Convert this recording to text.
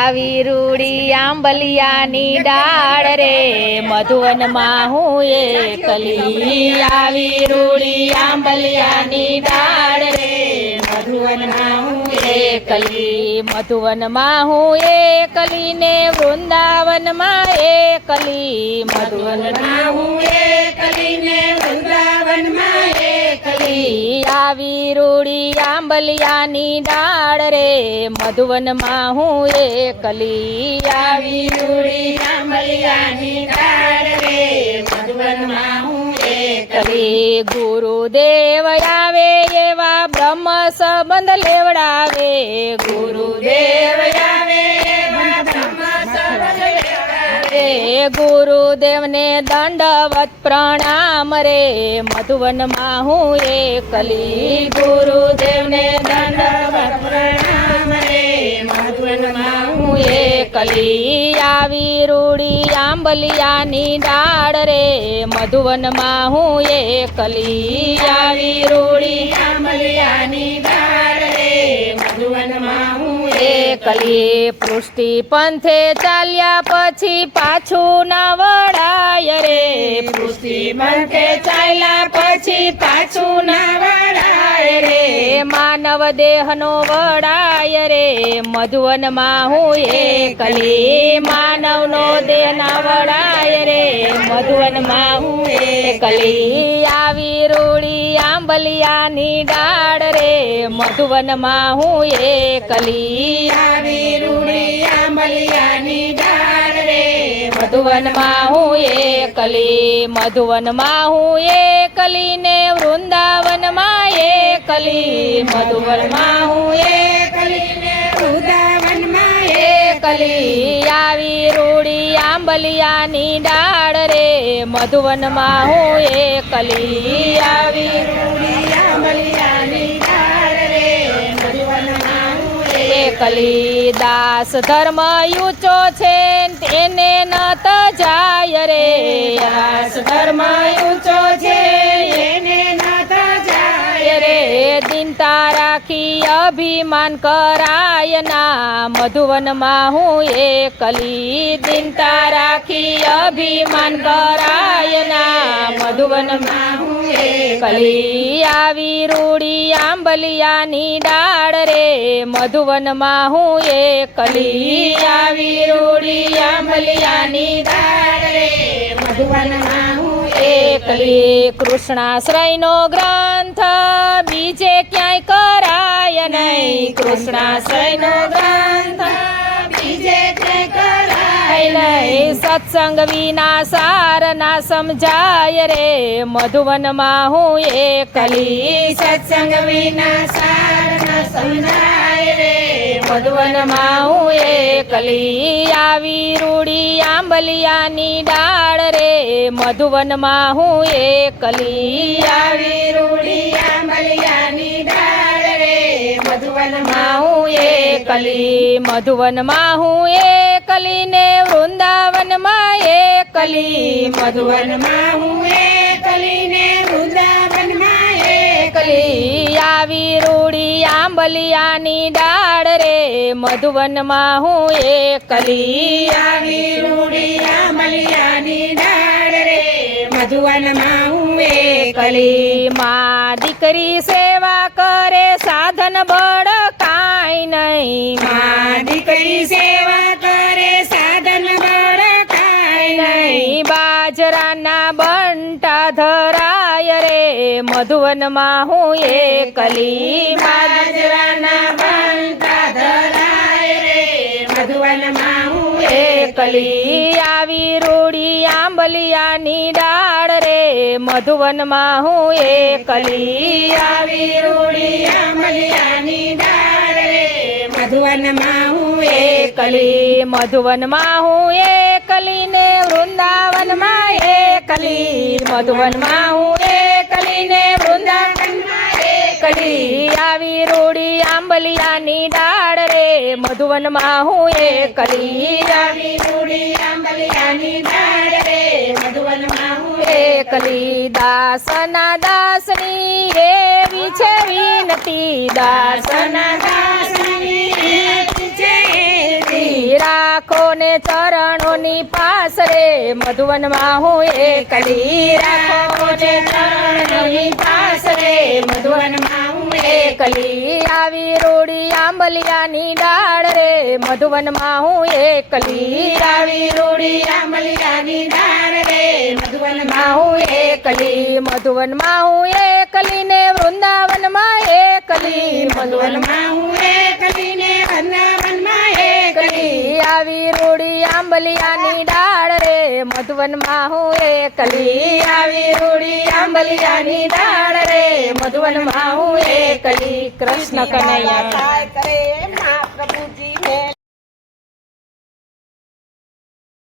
આવી રૂડી આંબલિયાની ડાળ રે મધુવનમાં હું એકલી આવી રૂડી આંબલિયાની ડાળ રે મધુવનમાં હું એકલી મધુવનમાં હું એકલી ને વૃંદાવનમાં એકલી મધુવનમાં હું એકલી ને વૃંદાવનમાં એકલી આવી રૂડી આંબલિયાની ડાળ રે મધુવનમાં હું એકલી આવી રૂડી આંબલિયાની ડાળ રે મધુવનમાં હું એકલી ગુરુદેવ આવે એવા બ્રહ્મ સંબંધ લેવડાવે ગુરુદેવ આવે એવા બ્રહ્મ સંબંધ લેવડાવે ગુરુદેવને દંડવત પ્રણામ રે મધુવનમાં હું એકલી ગુરુદેવને દંડવત પ્રણામ રે મધુવનમાં હું એકલી આવી રૂડી આંબલિયાની ડાળ રે મધુવનમાં હું એકલી આવી રૂડી આંબલિયાની ડાળ રે મધુવનમાં હું એકલી પૃષ્ટિ પંથે ચાલ્યા પછી પાછું ના વળાય રે પૃષ્ટિ પંથે ચાલ્યા પછી પાછું ના વળાય રે માનવ દેહનો વળાય રે મધુવનમાં હું એકલી માનવનો દેહ ના વળાય રે મધુવનમાં હું એકલી આવી રૂડી આંબલિયાની ડાળ રે મધુવનમાં હું એકલી આવી રૂડી આંબલિયાની ડાળ રે મધુવનમાં હું એકલી મધુવનમાં હું એકલી ને વૃંદાવનમાં એકલી મધુવનમાં હું એકલી ને વૃંદાવનમાં એકલી આવી રૂડી આંબલિયાની ડાળ રે મધુવનમાં હું એકલી આવી રૂડી આંબલિયાની ડાળ રે મધુવનમાં હું એકલી દાસ ધર્મ ઊંચો છે તેને નત જાય રે દાસ ધર્મ ઊંચો છે એને નત જાય રે દિનતા રાખી અભિમાન કરાય ના મધુવનમાં હું એકલી દિનતા રાખી અભિમાન કરાય ના મધુવનમાં હું એકલી આવી રૂડી આંબલિયાની ડાળ રે મધુવનમાં હું એકલી આવી રૂડી આંબલિયાની ડાળ રે મધુવનમાં હું એકલી કૃષ્ણાશ્રયનો ગ્રંથ બીજે ક્યાંય કરાય નહીં કૃષ્ણાશ્રયનો ગ્રંથ બીજે ક્યાંય કરાય નહીં સત્સંગ વિના સાર ના સમજાય રે મધુવનમાં હું એકલી સત્સંગ વિના સાર ના સમજાય રે મધુવનમાં હું એકલી આવી રૂડી આંબલિયાની ડાળ રે મધુવનમાં હું એકલી આવી રૂડી આંબલિયાની ડાળ રે મધુવનમાં હું એકલી મધુવનમાં હું એકલી ને વૃંદાવનમાં એકલી મધુવનમાં હું એકલી ને વૃંદાવનમાં એકલી આવી રૂડી આંબલિયાની ડાળ રે મધુવનમાં હું એકલી આવી રૂડી આંબલિયાની ડાળ રે મધુવનમાં હું એકલી માં દીકરી સેવા કરે સાધન બળ કાંઈ નહીં માં દીકરી સેવા કરે સાધન બળ કાંઈ નહીં બાજરાના બંટા ધરાય રે મધુવનમાં હું એકલી બાજરાના બંટા ધરાય રે મધુવનમાં હું એકલી આવી રૂડી આંબલિયાની ડાળ રે મધુવનમાં હું એકલી આવી રૂડી આંબલિયાની ડાળ રે મધુવનમાં હું એકલી મધુવનમાં હું એકલી ને વૃંદાવનમાં એકલી મધુવનમાં હું એકલી ને વૃંદાવનમાં એકલી આવી રૂડી આંબલિયાની ડાળ રે મધુવનમાં હું એકલી આવી રૂડી આંબલિયાની ડાળ રે મધુવનમાં હું એકલી દાસના દાસની એવી છે વિનતી દાસના દાસની એવી છે રાખો ને ચરણોની પાસ રે મધુવનમાં હું એકલી રાખો ને ચરણોની પાસ રે મધુવનમાં હું એકલી આવી રૂડી આંબલિયાની ડાળ રે મધુવનમાં હું એકલી આવી રૂડી આંબલિયાની ડાળ રે મધુવનમાં હું એકલી મધુવનમાં હું એકલી ને વૃંદાવનમાં એકલી મધુવનમાં હું એકલી ને વૃંદાવનમાં એકલી આવી રૂડી આંબલિયાની ડાળ રે મધુવનમાં હું એકલી આવી રૂડી આંબલિયાની ડાળ રે મધુવનમાં હું એકલી કૃષ્ણ કનૈયા કરે મહાપ્રભુ